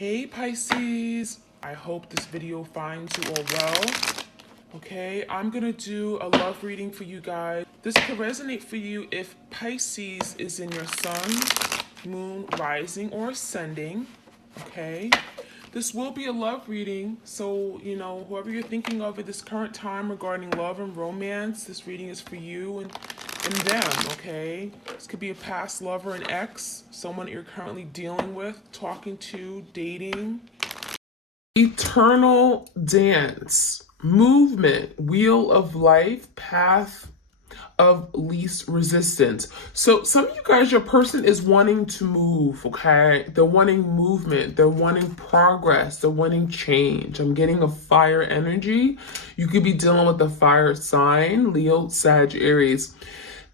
Hey Pisces, I hope this video finds you all well. Okay, I'm gonna do a love reading for you guys. This could resonate for you if Pisces is in your sun, moon, rising, or ascending. Okay, this will be a love reading, so whoever you're thinking of at this current time regarding love and romance, this reading is for you and them. Okay, this could be a past lover, an ex, someone you're currently dealing with, talking to, dating. Eternal dance, movement, wheel of life, path of least resistance. So some of you guys, your person is wanting to move, okay? They're wanting movement, they're wanting progress, they're wanting change. I'm getting a fire energy. You could be dealing with a fire sign, Leo, Sag, Aries.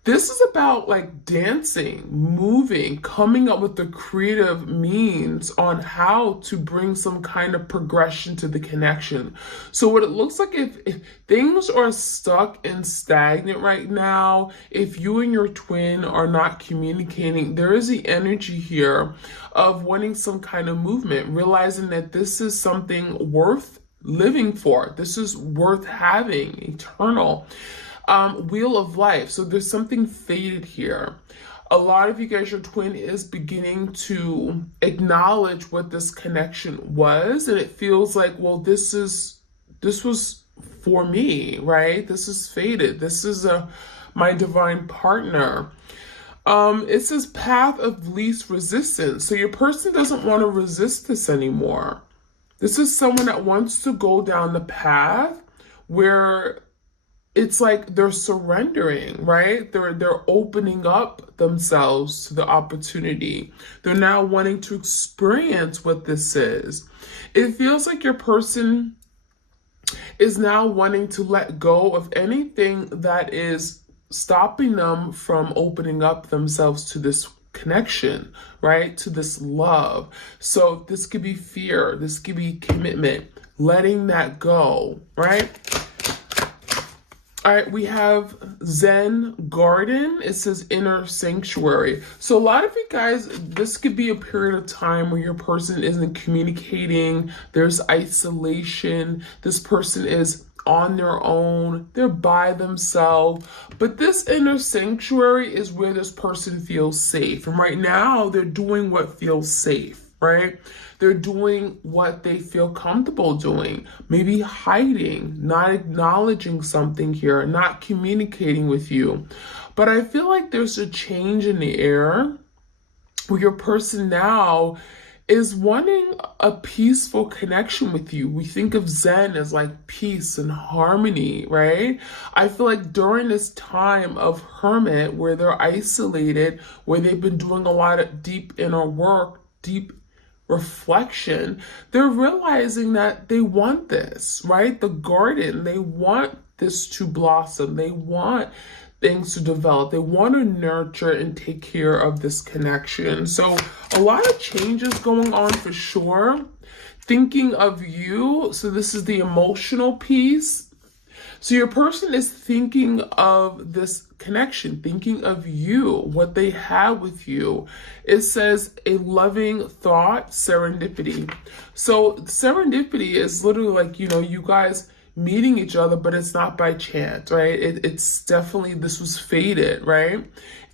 This is about like dancing, moving, coming up with the creative means on how to bring some kind of progression to the connection. So what it looks like, if things are stuck and stagnant right now, if you and your twin are not communicating, there is the energy here of wanting some kind of movement, realizing that this is something worth living for. This is worth having, eternal. Wheel of life. So there's something faded here. A lot of you guys, your twin is beginning to acknowledge what this connection was, and it feels like, well, this was for me, right? This is faded. This is my divine partner. It says path of least resistance. So your person doesn't want to resist this anymore. This is someone that wants to go down the path where it's like they're surrendering, right? They're opening up themselves to the opportunity. They're now wanting to experience what this is. It feels like your person is now wanting to let go of anything that is stopping them from opening up themselves to this connection, right? To this love. So this could be fear, this could be commitment, letting that go, right? All right, we have Zen Garden. It says inner sanctuary. So a lot of you guys, this could be a period of time where your person isn't communicating. There's isolation. This person is on their own. They're by themselves. But this inner sanctuary is where this person feels safe. And right now, they're doing what feels safe, right? They're doing what they feel comfortable doing, maybe hiding, not acknowledging something here, not communicating with you. But I feel like there's a change in the air where your person now is wanting a peaceful connection with you. We think of Zen as like peace and harmony, right? I feel like during this time of hermit, where they're isolated, where they've been doing a lot of deep inner work, deep reflection, they're realizing that they want this, right? The garden, they want this to blossom. They want things to develop. They want to nurture and take care of this connection. So a lot of changes going on for sure. Thinking of you. So this is the emotional piece. So your person is thinking of this connection, thinking of you, what they have with you. It says a loving thought, serendipity. So serendipity is literally like, you guys meeting each other, but it's not by chance, right? It's definitely, this was fated, right?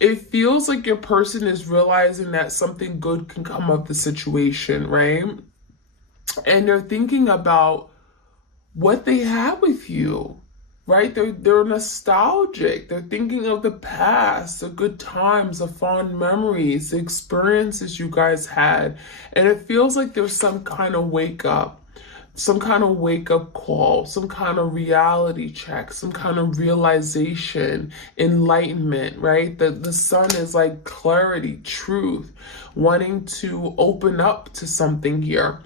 It feels like your person is realizing that something good can come of the situation, right? And they're thinking about what they have with you. Right? They're nostalgic. They're thinking of the past, the good times, the fond memories, the experiences you guys had. And it feels like there's some kind of wake up call, some kind of reality check, some kind of realization, enlightenment, right? The sun is like clarity, truth, wanting to open up to something here.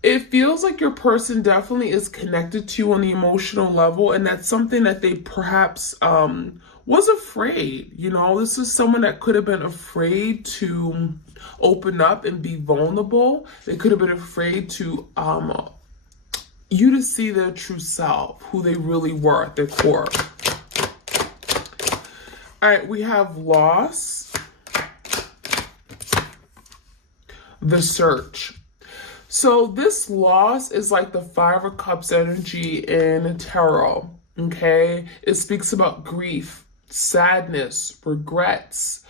It feels like your person definitely is connected to you on the emotional level, and that's something that they perhaps was afraid. This is someone that could have been afraid to open up and be vulnerable. They could have been afraid to you to see their true self, who they really were at their core. All right, we have loss, the search. So this loss is like the Five of Cups energy in tarot, okay? It speaks about grief, sadness, regrets,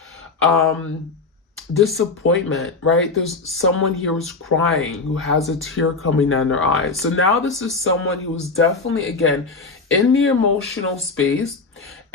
disappointment, right? There's someone here who's crying, who has a tear coming down their eyes. So now this is someone who is definitely, again, in the emotional space,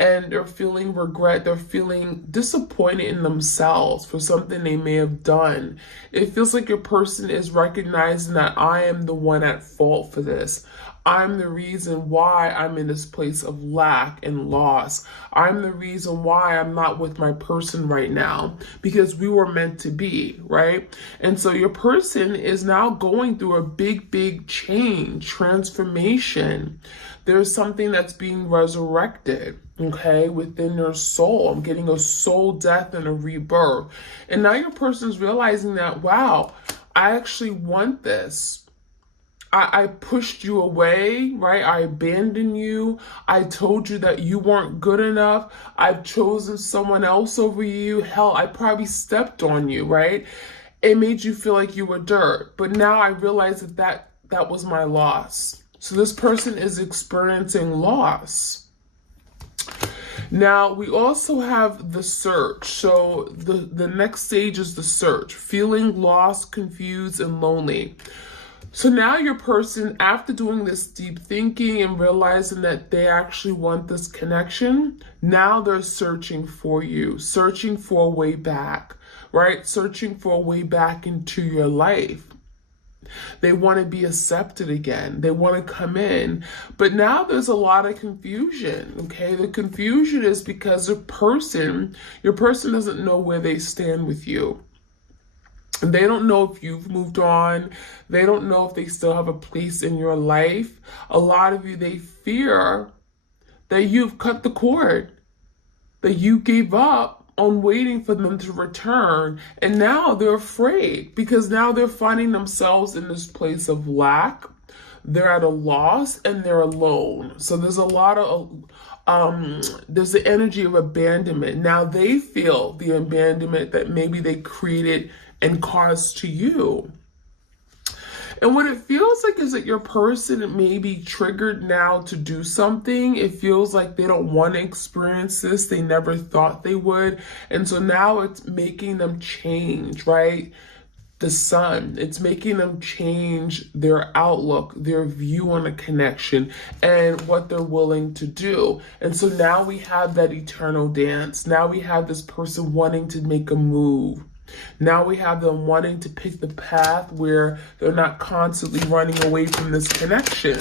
and they're feeling regret. They're feeling disappointed in themselves for something they may have done. It feels like your person is recognizing that I am the one at fault for this. I'm the reason why I'm in this place of lack and loss. I'm the reason why I'm not with my person right now, because we were meant to be, right? And so your person is now going through a big change, transformation. There's something that's being resurrected, okay, within their soul. I'm getting a soul death and a rebirth. And now your person's realizing that, wow, I actually want this. I pushed you away, right? I abandoned you. I told you that you weren't good enough. I've chosen someone else over you. Hell, I probably stepped on you, right? It made you feel like you were dirt. But now I realize that was my loss. So this person is experiencing loss. Now, we also have the search. So the next stage is the search. Feeling lost, confused, and lonely. So now your person, after doing this deep thinking and realizing that they actually want this connection, now they're searching for you, searching for a way back, right? Searching for a way back into your life. They want to be accepted again. They want to come in. But now there's a lot of confusion, okay? The confusion is because your person doesn't know where they stand with you. They don't know if you've moved on. They don't know if they still have a place in your life. A lot of you, they fear that you've cut the cord, that you gave up on waiting for them to return. And now they're afraid because now they're finding themselves in this place of lack. They're at a loss and they're alone. So there's a lot of there's the energy of abandonment. Now they feel the abandonment that maybe they created and caused to you. And what it feels like is that your person may be triggered now to do something. It feels like they don't want to experience this. They never thought they would. And so now it's making them change, right? The sun, it's making them change their outlook, their view on a connection, and what they're willing to do. And so now we have that eternal dance. Now we have this person wanting to make a move. Now we have them wanting to pick the path where they're not constantly running away from this connection.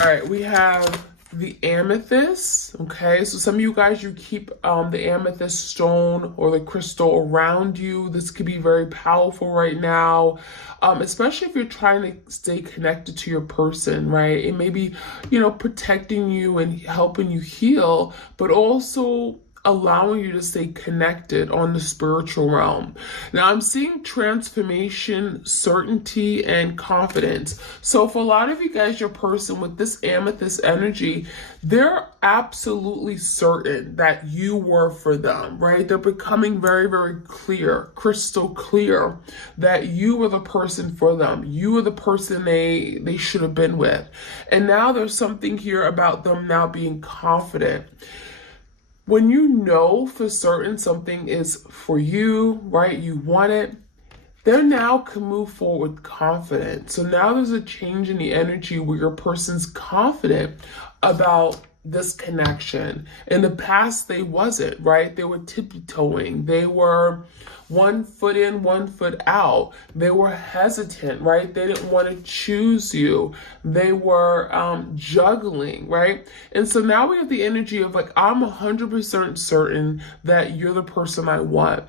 All right, we have the amethyst, okay? So some of you guys, you keep the amethyst stone or the crystal around you. This could be very powerful right now, especially if you're trying to stay connected to your person, right? It may be, protecting you and helping you heal, but also allowing you to stay connected on the spiritual realm. Now I'm seeing transformation, certainty, and confidence. So for a lot of you guys, your person with this amethyst energy, they're absolutely certain that you were for them, right? They're becoming very clear, crystal clear, that you were the person for them. You were the person they should have been with. And now there's something here about them now being confident. When you know for certain something is for you, right? You want it, they now can move forward with confidence. So now there's a change in the energy where your person's confident about this connection. In the past, they wasn't, right? They were tiptoeing. They were 1 foot in, 1 foot out. They were hesitant, right? They didn't want to choose you. They were juggling, right? And so now we have the energy of like, I'm 100% certain that you're the person I want.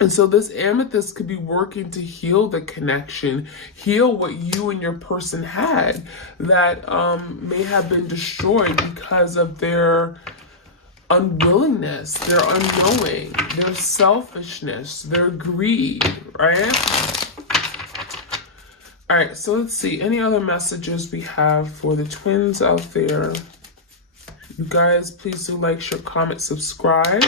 And so this amethyst could be working to heal the connection, heal what you and your person had that may have been destroyed because of their unwillingness, their unknowing, their selfishness, their greed, right? All right, so let's see. Any other messages we have for the twins out there? You guys, please do like, share, comment, subscribe.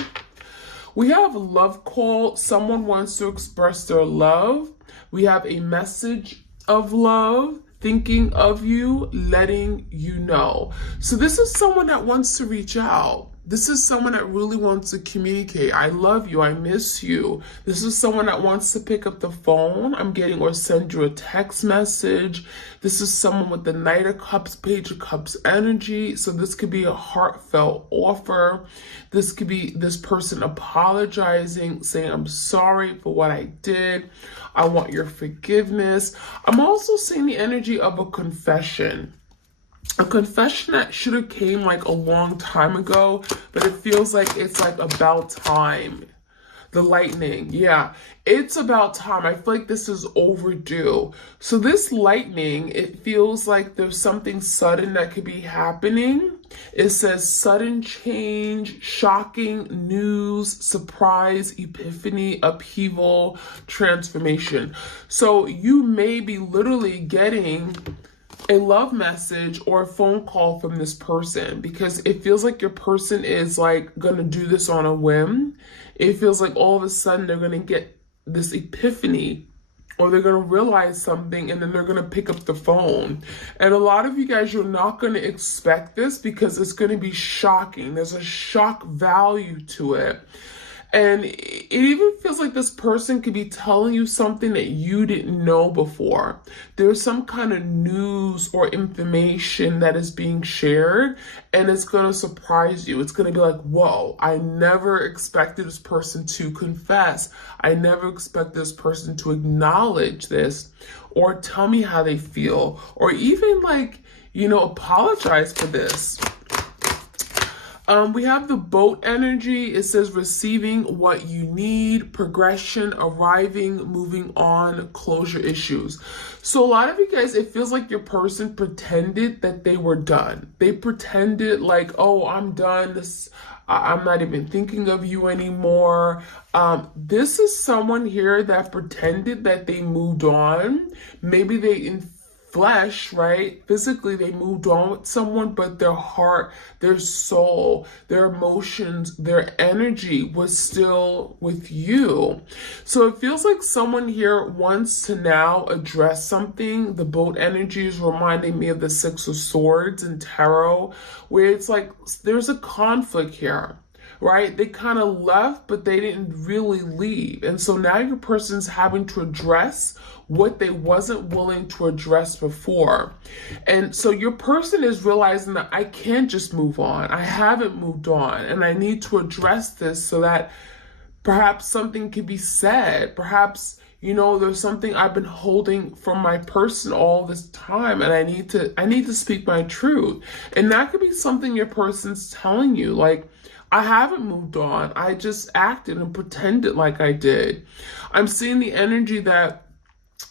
We have love call. Someone wants to express their love. We have a message of love, thinking of you, letting you know. So this is someone that wants to reach out. This is someone that really wants to communicate. I love you. I miss you. This is someone that wants to pick up the phone. I'm getting or send you a text message. This is someone with the Knight of Cups, Page of Cups energy. So this could be a heartfelt offer. This could be this person apologizing, saying, I'm sorry for what I did. I want your forgiveness. I'm also seeing the energy of a confession. A confession that should have came like a long time ago, but it feels like it's like about time. The lightning, yeah, it's about time. I feel like this is overdue. So this lightning, it feels like there's something sudden that could be happening. It says sudden change, shocking news, surprise, epiphany, upheaval, transformation. So you may be literally getting a love message or a phone call from this person, because it feels like your person is like going to do this on a whim. It feels like all of a sudden they're going to get this epiphany, or they're going to realize something, and then they're going to pick up the phone. And a lot of you guys, you're not going to expect this because it's going to be shocking. There's a shock value to it. And it even feels like this person could be telling you something that you didn't know before. There's some kind of news or information that is being shared, and it's going to surprise you. It's going to be like, whoa, I never expected this person to confess. I never expected this person to acknowledge this or tell me how they feel, or even like, apologize for this. We have the boat energy. It says receiving what you need, progression, arriving, moving on, closure issues. So a lot of you guys, it feels like your person pretended that they were done. They pretended like, oh, I'm done. I'm not even thinking of you anymore. This is someone here that pretended that they moved on. Maybe they flesh, right? Physically, they moved on with someone, but their heart, their soul, their emotions, their energy was still with you. So it feels like someone here wants to now address something. The boat energy is reminding me of the Six of Swords in tarot, where it's like there's a conflict here. Right? They kind of left, but they didn't really leave. And so now your person's having to address what they wasn't willing to address before. And so your person is realizing that I can't just move on. I haven't moved on, and I need to address this so that perhaps something can be said. Perhaps, there's something I've been holding from my person all this time, and I need to speak my truth. And that could be something your person's telling you, like, I haven't moved on. I just acted and pretended like I did. I'm seeing the energy that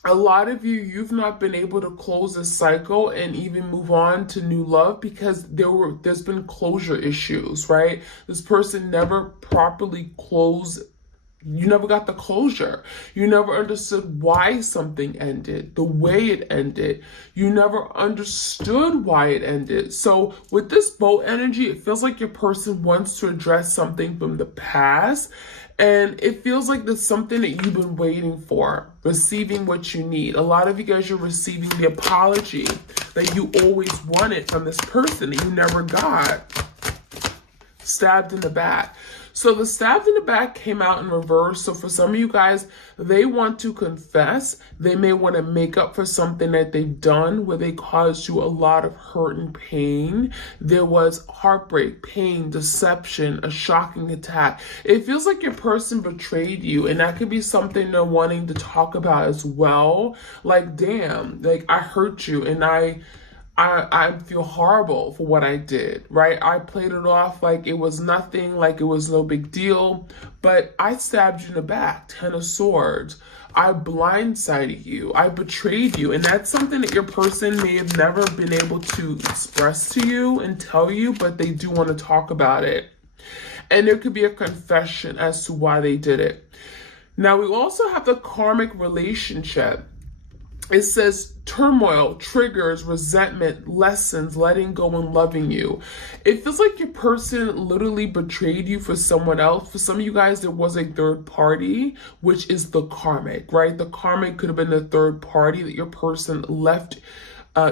a lot of you've not been able to close this cycle and even move on to new love because there's been closure issues, right? This person never properly closed. You never got the closure. You never understood why something ended, the way it ended. You never understood why it ended. So with this boat energy, it feels like your person wants to address something from the past. And it feels like there's something that you've been waiting for, receiving what you need. A lot of you guys, you're receiving the apology that you always wanted from this person that you never got. Stabbed in the back. So the stabbed in the back came out in reverse. So for some of you guys, they want to confess. They may want to make up for something that they've done where they caused you a lot of hurt and pain. There was heartbreak, pain, deception, a shocking attack. It feels like your person betrayed you, and that could be something they're wanting to talk about as well. Like, damn, like I hurt you, and I feel horrible for what I did, right? I played it off like it was nothing, like it was no big deal, but I stabbed you in the back, 10 of Swords. I blindsided you. I betrayed you. And that's something that your person may have never been able to express to you and tell you, but they do want to talk about it. And there could be a confession as to why they did it. Now, we also have the karmic relationship. It says turmoil, triggers, resentment, lessons, letting go and loving you. It feels like your person literally betrayed you for someone else. For some of you guys, there was a third party, which is the karmic, right? The karmic could have been the third party that your person left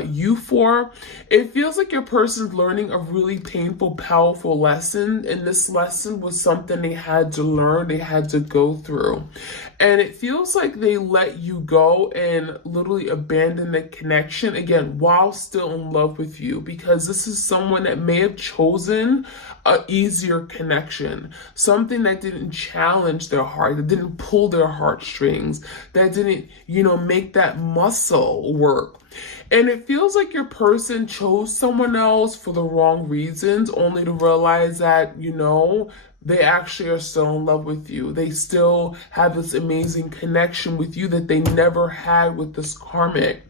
you for. It feels like your person's learning a really painful, powerful lesson, and this lesson was something they had to learn, they had to go through. And it feels like they let you go and literally abandon the connection again while still in love with you, because this is someone that may have chosen a easier connection, something that didn't challenge their heart, that didn't pull their heartstrings, that didn't, make that muscle work. And it feels like your person chose someone else for the wrong reasons, only to realize that, they actually are still in love with you. They still have this amazing connection with you that they never had with this karmic.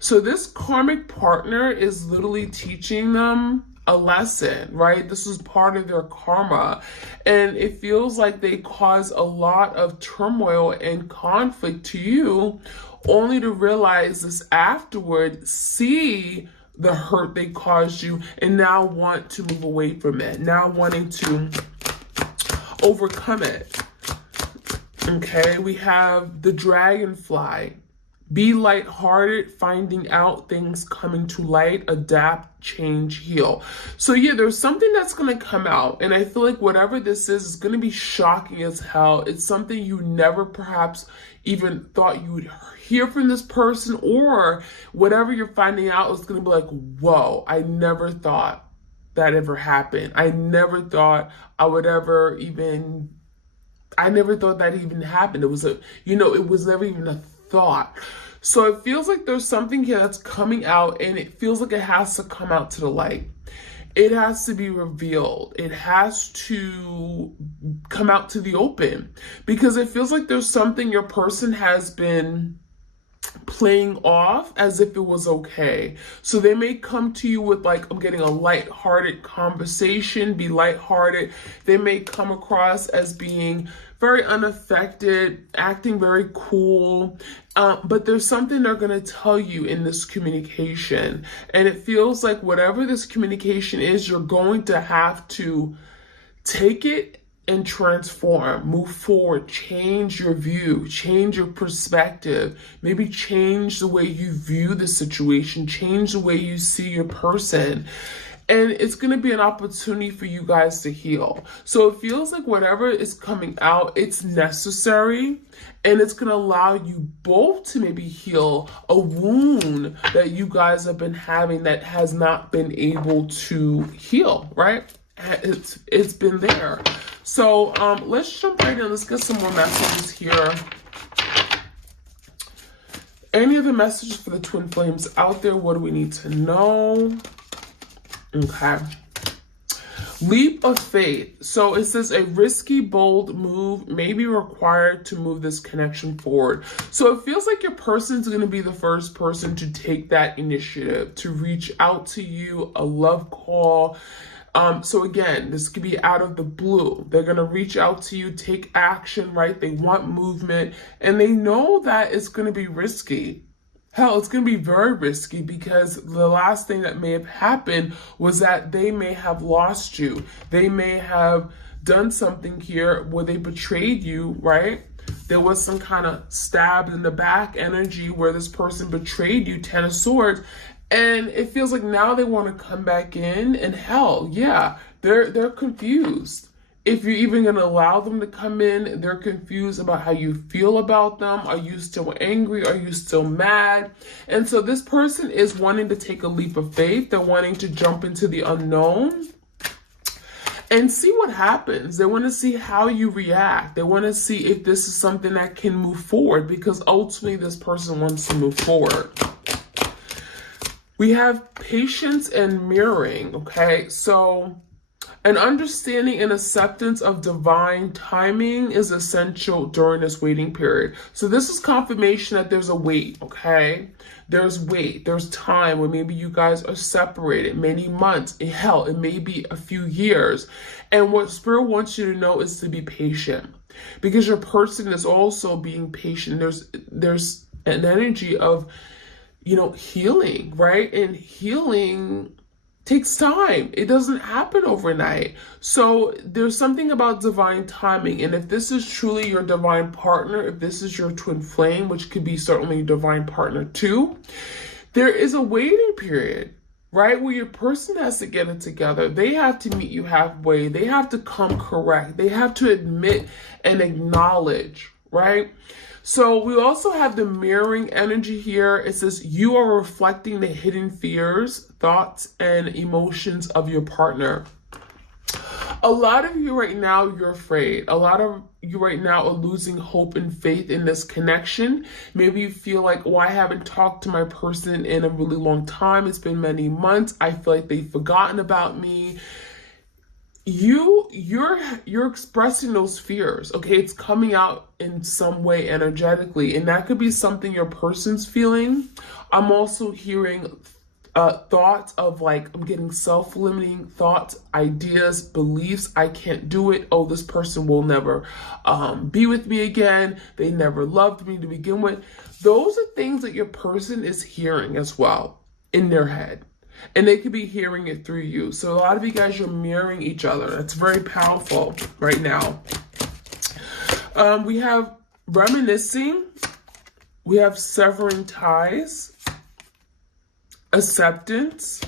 So this karmic partner is literally teaching them a lesson, right? This is part of their karma. And it feels like they cause a lot of turmoil and conflict to you, only to realize this afterward, see the hurt they caused you, and now want to move away from it, now wanting to overcome it. Okay, we have the dragonfly. Be lighthearted, finding out things coming to light, adapt, change, heal. So yeah, there's something that's going to come out. And I feel like whatever this is going to be shocking as hell. It's something you never perhaps even thought you would hear from this person, or whatever you're finding out is going to be like, whoa, I never thought that ever happened. I never thought I would ever even, I never thought that even happened. It was it was never even a thought. So it feels like there's something here that's coming out, and it feels like it has to come out to the light. It has to be revealed. It has to come out to the open, because it feels like there's something your person has been playing off as if it was okay. So they may come to you with like, I'm getting a lighthearted conversation, be lighthearted. They may come across as being very unaffected, acting very cool. But there's something they're going to tell you in this communication. And it feels like whatever this communication is, you're going to have to take it and transform, move forward, change your view, change your perspective, maybe change the way you view the situation, change the way you see your person. And it's going to be an opportunity for you guys to heal. So it feels like whatever is coming out, it's necessary, and it's going to allow you both to maybe heal a wound that you guys have been having that has not been able to heal, right? It's been there. So let's jump right in. Let's get some more messages here. Any other messages for the twin flames out there? What do we need to know? Okay. Leap of faith. So it says a risky, bold move may be required to move this connection forward. So it feels like your person's going to be the first person to take that initiative, to reach out to you, a love call. So again, this could be out of the blue. They're going to reach out to you, take action, right? They want movement, and they know that it's going to be risky. Hell, it's going to be very risky, because the last thing that may have happened was that they may have lost you. They may have done something here where they betrayed you, right? There was some kind of stabbed in the back energy where this person betrayed you, 10 of Swords. And it feels like now they want to come back in, and hell, yeah, they're confused. If you're even going to allow them to come in, they're confused about how you feel about them. Are you still angry? Are you still mad? And so this person is wanting to take a leap of faith. They're wanting to jump into the unknown and see what happens. They want to see how you react. They want to see if this is something that can move forward, because ultimately this person wants to move forward. We have patience and mirroring, okay? So an understanding and acceptance of divine timing is essential during this waiting period. So this is confirmation that there's a wait, okay? There's wait, there's time where maybe you guys are separated, many months, hell, it may be a few years. And what Spirit wants you to know is to be patient, because your person is also being patient. There's an energy of, healing, right? And healing takes time. It doesn't happen overnight. So there's something about divine timing. And if this is truly your divine partner, if this is your twin flame, which could be certainly your divine partner too, there is a waiting period, right? Where your person has to get it together. They have to meet you halfway. They have to come correct. They have to admit and acknowledge, right? So we also have the mirroring energy here. It says you are reflecting the hidden fears, thoughts, and emotions of your partner. A lot of you right now, you're afraid. A lot of you right now are losing hope and faith in this connection. Maybe you feel like, oh, I haven't talked to my person in a really long time. It's been many months. I feel like they've forgotten about me. You're expressing those fears, okay? It's coming out in some way energetically, and that could be something your person's feeling. I'm also hearing thoughts of like, I'm getting self-limiting thoughts, ideas, beliefs. I can't do it. Oh, this person will never be with me again. They never loved me to begin with. Those are things that your person is hearing as well in their head. And they could be hearing it through you. So a lot of you guys, you're mirroring each other. That's very powerful right now. We have reminiscing. We have severing ties, acceptance,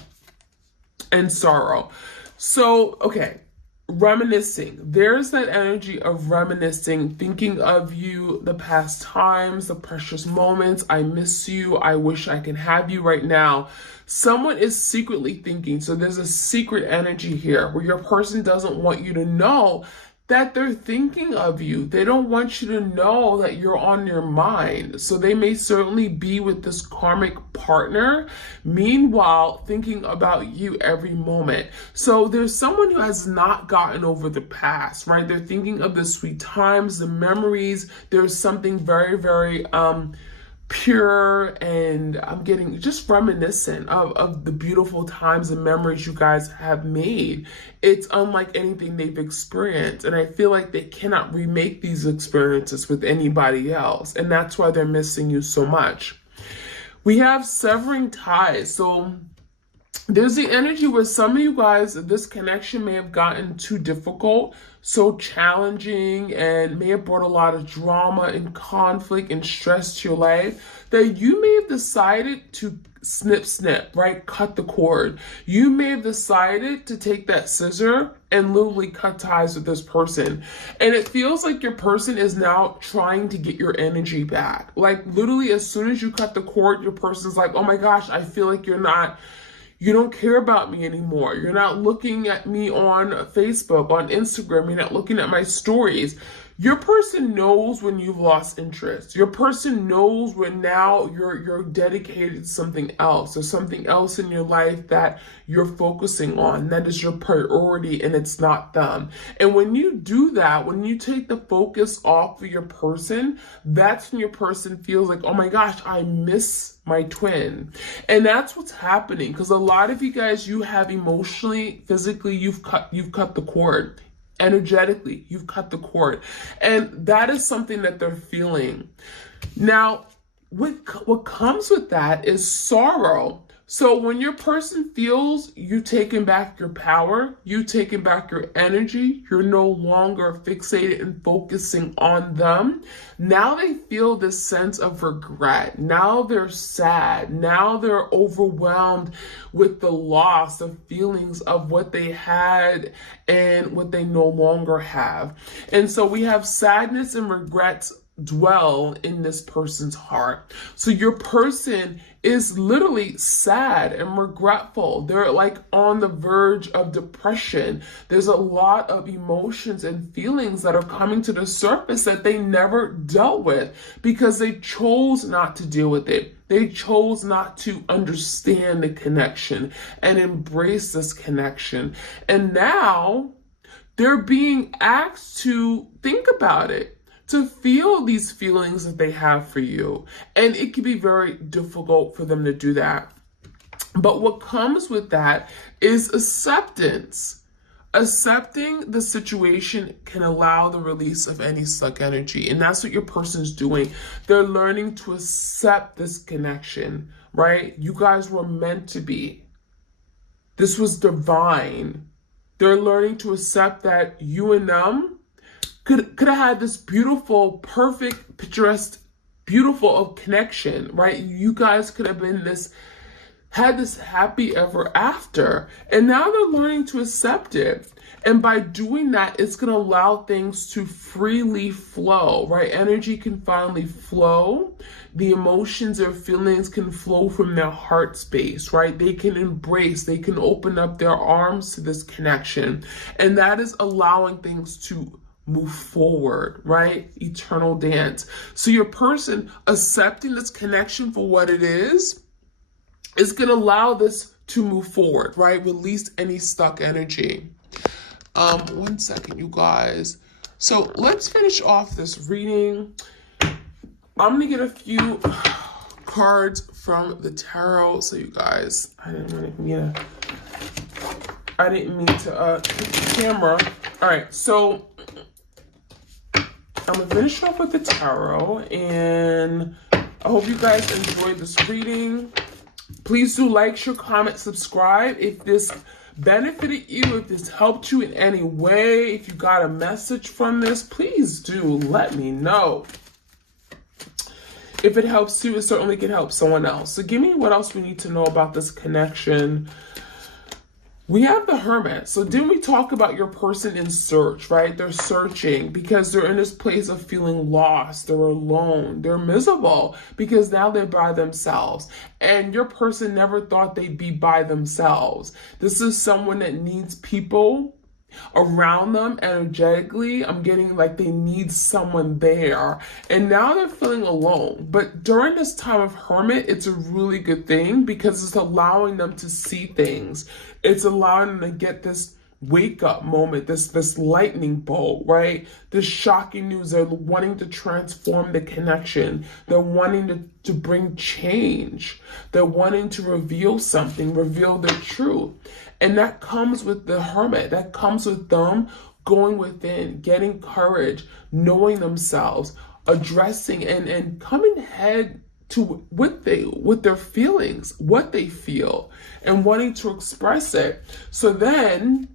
and sorrow. So, okay, reminiscing. There's that energy of reminiscing, thinking of you, the past times, the precious moments. I miss you. I wish I can have you right now. Someone is secretly thinking. So there's a secret energy here where your person doesn't want you to know that they're thinking of you. They don't want you to know that you're on their mind. So they may certainly be with this karmic partner, meanwhile thinking about you every moment. So there's someone who has not gotten over the past, right? They're thinking of the sweet times, the memories. There's something very, very pure, and I'm getting just reminiscent of the beautiful times and memories you guys have made. It's unlike anything they've experienced, and I feel like they cannot remake these experiences with anybody else, and that's why they're missing you so much. We have severing ties. So there's the energy where some of you guys, this connection may have gotten too difficult, so challenging, and may have brought a lot of drama and conflict and stress to your life, that you may have decided to snip, right? Cut the cord. You may have decided to take that scissor and literally cut ties with this person. And it feels like your person is now trying to get your energy back. Like literally as soon as you cut the cord, your person's like, oh my gosh, I feel like you don't care about me anymore. You're not looking at me on Facebook, on Instagram. You're not looking at my stories. Your person knows when you've lost interest. Your person knows when now you're dedicated to something else. There's something else in your life that you're focusing on. That is your priority, and it's not them. And when you do that, when you take the focus off of your person, that's when your person feels like, oh my gosh, I miss my twin. And that's what's happening, because a lot of you guys, you have emotionally, physically, you've cut the cord. Energetically, you've cut the cord. And that is something that they're feeling. Now, what comes with that is sorrow. So when your person feels you taking back your power, you taking back your energy, you're no longer fixated and focusing on them, now they feel this sense of regret. Now they're sad. Now they're overwhelmed with the loss of feelings of what they had and what they no longer have. And so we have sadness and regrets dwell in this person's heart. So your person is literally sad and regretful. They're like on the verge of depression. There's a lot of emotions and feelings that are coming to the surface that they never dealt with because they chose not to deal with it. They chose not to understand the connection and embrace this connection. And now they're being asked to think about it, to feel these feelings that they have for you. And it can be very difficult for them to do that. But what comes with that is acceptance. Accepting the situation can allow the release of any stuck energy. And that's what your person's doing. They're learning to accept this connection, right? You guys were meant to be. This was divine. They're learning to accept that you and them could have had this beautiful, perfect, picturesque, beautiful connection, right? You guys could have been had this happy ever after. And now they're learning to accept it. And by doing that, it's going to allow things to freely flow, right? Energy can finally flow. The emotions or feelings can flow from their heart space, right? They can embrace, they can open up their arms to this connection. And that is allowing things to move forward, right? Eternal dance. So your person accepting this connection for what it is going to allow this to move forward, right? Release any stuck energy. 1 second, you guys. So let's finish off this reading. I'm going to get a few cards from the tarot. So you guys, I didn't mean to hit the camera. All right, so I'm going to finish off with the tarot, and I hope you guys enjoyed this reading. Please do like, share, comment, subscribe. If this benefited you, if this helped you in any way, if you got a message from this, please do let me know. If it helps you, it certainly can help someone else. So give me what else we need to know about this connection. We have the Hermit. So didn't we talk about your person in search, right? They're searching because they're in this place of feeling lost. They're alone. They're miserable because now they're by themselves. And your person never thought they'd be by themselves. This is someone that needs people around them energetically. I'm getting like they need someone there, and now they're feeling alone. But during this time of Hermit, it's a really good thing because it's allowing them to see things. It's allowing them to get this wake up moment, this lightning bolt, right? This shocking news. They're wanting to transform the connection. They're wanting to bring change. They're wanting to reveal something, reveal their truth. And that comes with the Hermit. That comes with them going within, getting courage, knowing themselves, addressing and coming head to with their feelings, what they feel, and wanting to express it. So then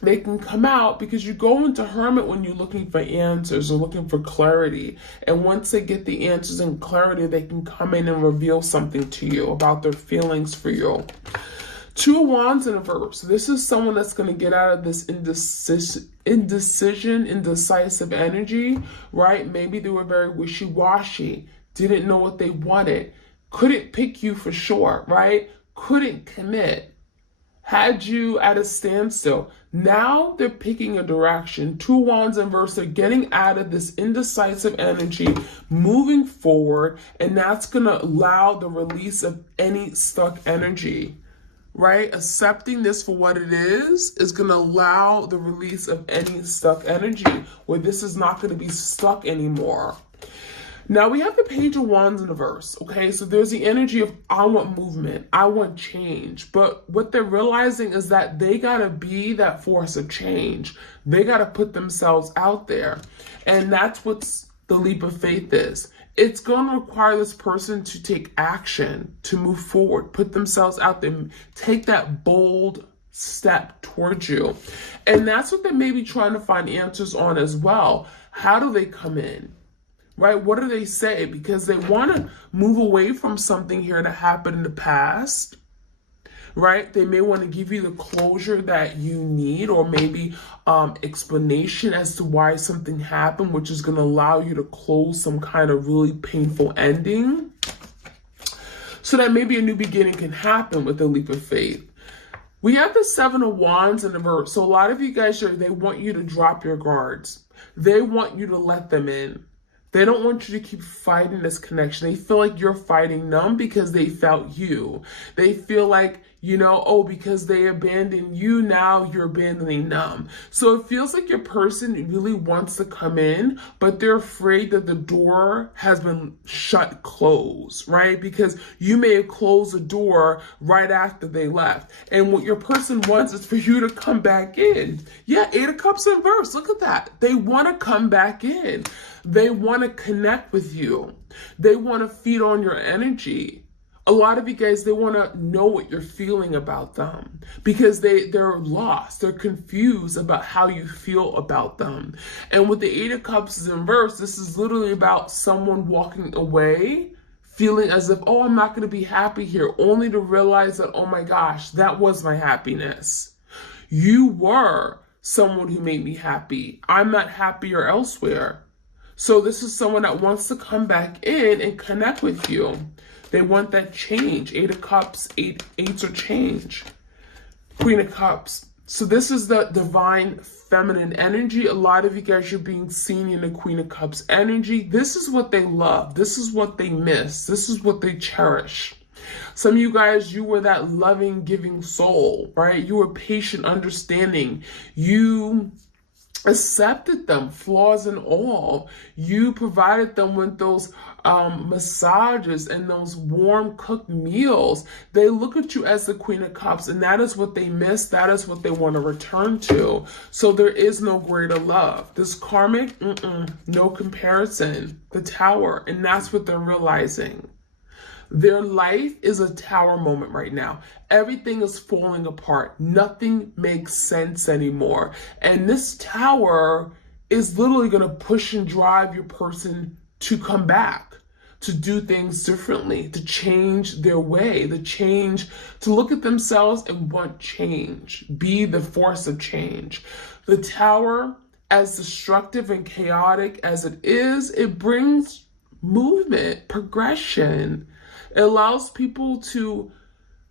they can come out, because you go into Hermit when you're looking for answers or looking for clarity. And once they get the answers and clarity, they can come in and reveal something to you about their feelings for you. 2 of Wands in reverse. This is someone that's going to get out of this indecisive energy, right? Maybe they were very wishy-washy, didn't know what they wanted, couldn't pick you for sure, right? Couldn't commit, had you at a standstill. Now they're picking a direction. 2 Wands in reverse. They're getting out of this indecisive energy, moving forward, and that's going to allow the release of any stuck energy. Right? Accepting this for what it is going to allow the release of any stuck energy, where this is not going to be stuck anymore. Now we have the Page of Wands in reverse. Okay, so there's the energy of I want movement, I want change. But what they're realizing is that they got to be that force of change. They got to put themselves out there. And that's what the leap of faith is. It's going to require this person to take action, to move forward, put themselves out there, take that bold step towards you. And that's what they may be trying to find answers on as well. How do they come in? Right? What do they say? Because they want to move away from something here that happened in the past. Right? They may want to give you the closure that you need, or maybe explanation as to why something happened, which is going to allow you to close some kind of really painful ending, so that maybe a new beginning can happen with the leap of faith. We have the 7 of Wands in reverse. So a lot of you guys here, they want you to drop your guards. They want you to let them in. They don't want you to keep fighting this connection. They feel like you're fighting them because they felt you. They feel like You know, oh, because they abandoned you, now you're abandoning them. So it feels like your person really wants to come in, but they're afraid that the door has been shut closed, right? Because you may have closed the door right after they left. And what your person wants is for you to come back in. Yeah, Eight of Cups in reverse. Look at that. They want to come back in. They want to connect with you. They want to feed on your energy. A lot of you guys, they want to know what you're feeling about them because they're lost. They're confused about how you feel about them. And with the Eight of Cups in reverse, this is literally about someone walking away, feeling as if, oh, I'm not going to be happy here, only to realize that, oh my gosh, that was my happiness. You were someone who made me happy. I'm not happier elsewhere. So this is someone that wants to come back in and connect with you. They want that change. Eight of Cups, eights are change. Queen of Cups. So this is the divine feminine energy. A lot of you guys are being seen in the Queen of Cups energy. This is what they love. This is what they miss. This is what they cherish. Some of you guys, you were that loving, giving soul, right? You were patient, understanding. You accepted them, flaws and all. You provided them with those massages and those warm cooked meals. They look at you as the Queen of Cups, and that is what they miss. That is what they want to return to. So there is no greater love. This karmic, no comparison. The Tower, and that's what they're realizing. Their life is a tower moment right now. Everything is falling apart. Nothing makes sense anymore. And this tower is literally going to push and drive your person to come back, to do things differently, to change their way, to look at themselves and want change, be the force of change. The Tower, as destructive and chaotic as it is, it brings movement, progression. It allows people to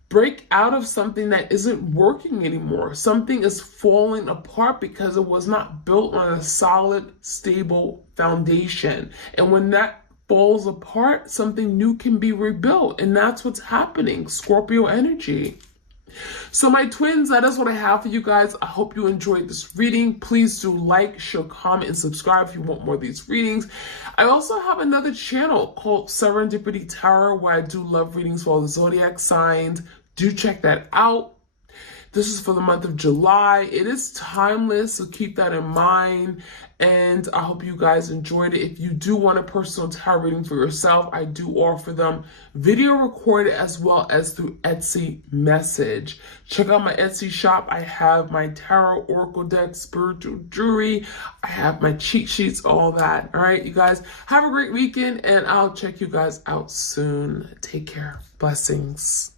break out of something that isn't working anymore. Something is falling apart because it was not built on a solid, stable foundation. And when that falls apart, something new can be rebuilt. And that's what's happening. Scorpio energy. So my twins, that is what I have for you guys. I hope you enjoyed this reading. Please do like, share, comment, and subscribe if you want more of these readings. I also have another channel called Serendipity Tarot where I do love readings for all the zodiac signs. Do check that out. This is for the month of July. It is timeless, so keep that in mind. And I hope you guys enjoyed it. If you do want a personal tarot reading for yourself, I do offer them video recorded as well as through Etsy message. Check out my Etsy shop. I have my tarot, oracle deck, spiritual jewelry. I have my cheat sheets, all that. All right, you guys, have a great weekend, and I'll check you guys out soon. Take care. Blessings.